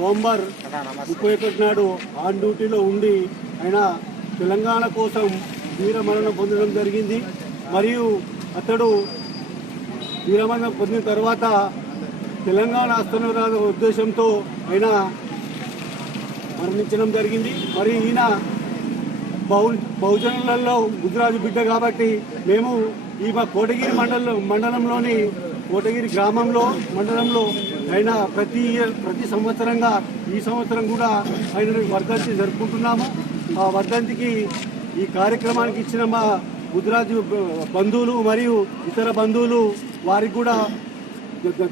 November 31 నాడు on డ్యూటీలో ఉండి ఆయన తెలంగాణ కోసం వీరమరణం పొందడం జరిగింది. మరియు అతడు వీరమరణం పొందిన తర్వాత తెలంగాణ హస్తనరాల ఉద్దేశంతో ఆయన మరణించడం జరిగింది. మరి ఈయన బహుజనులలో ముదిరాజు బిడ్డ కాబట్టి మేము ఈ మా కోటగిరి మండలంలోని కోటగిరి మండలంలో ఆయన ప్రతి సంవత్సరంగా ఈ సంవత్సరం కూడా ఆయన వర్ధంతి జరుపుకుంటున్నాము. ఆ వర్ధంతికి ఈ కార్యక్రమానికి ఇచ్చిన మా ముదిరాజు బంధువులు మరియు ఇతర బంధువులు వారికి కూడా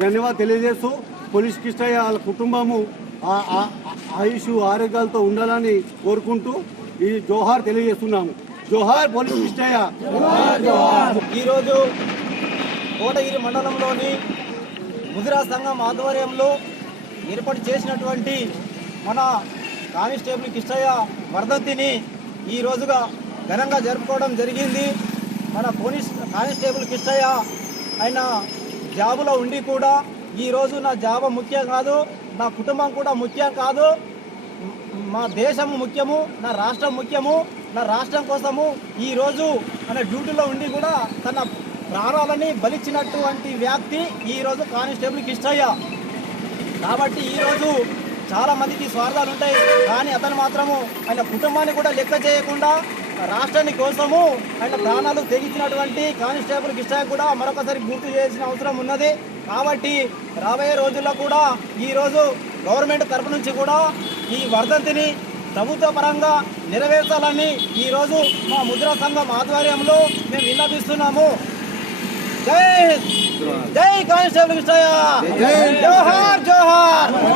ధన్యవాదాలు తెలియజేస్తూ పోలీస్ కిష్టయ్య వాళ్ళ కుటుంబము ఆయుష్ ఆరోగ్యాలతో ఉండాలని కోరుకుంటూ ఈ జోహార్ తెలియజేస్తున్నాము. జోహార్ పోలీస్ కిష్టయ్య. ఈరోజు కోటగిరి మండలంలోని ముదిరాజ్ సంఘం ఆధ్వర్యంలో ఏర్పాటు చేసినటువంటి మన కానిస్టేబుల్ కిష్టయ్య వర్ధంతిని ఈ రోజుగా ఘనంగా జరుపుకోవడం జరిగింది. మన కానిస్టేబుల్ కిష్టయ్య ఆయన జాబులో ఉండి కూడా ఈరోజు నా జాబ్ ముఖ్యం కాదు, నా కుటుంబం కూడా ముఖ్యం కాదు, మా దేశం ముఖ్యము, నా రాష్ట్రం ముఖ్యము, నా రాష్ట్రం కోసము ఈరోజు ఆయన డ్యూటీలో ఉండి కూడా తన ప్రాణాలని బలిచ్చినటువంటి వ్యక్తి ఈరోజు కానిస్టేబుల్ కిష్టయ్య. కాబట్టి ఈరోజు చాలా మందికి స్వార్థాలు ఉంటాయి, కానీ అతను మాత్రము ఆయన కుటుంబాన్ని కూడా లెక్క చేయకుండా రాష్ట్రాన్ని కోసము ఆయన ప్రాణాలు తెగించినటువంటి కానిస్టేబుల్ కిష్టయ్య కూడా మరొకసారి గుర్తు చేయాల్సిన అవసరం ఉన్నది. కాబట్టి రాబోయే రోజుల్లో కూడా ఈరోజు గవర్నమెంట్ తరపు నుంచి కూడా ఈ వర్ధంతిని ప్రభుత్వ పరంగా నెరవేర్చాలని ఈరోజు మా ముద్రా సంఘం ఆధ్వర్యంలో మేము విన్నపిస్తున్నాము. జై జై కానిస్టేబుల్ కిష్టయ్య. జోహార్.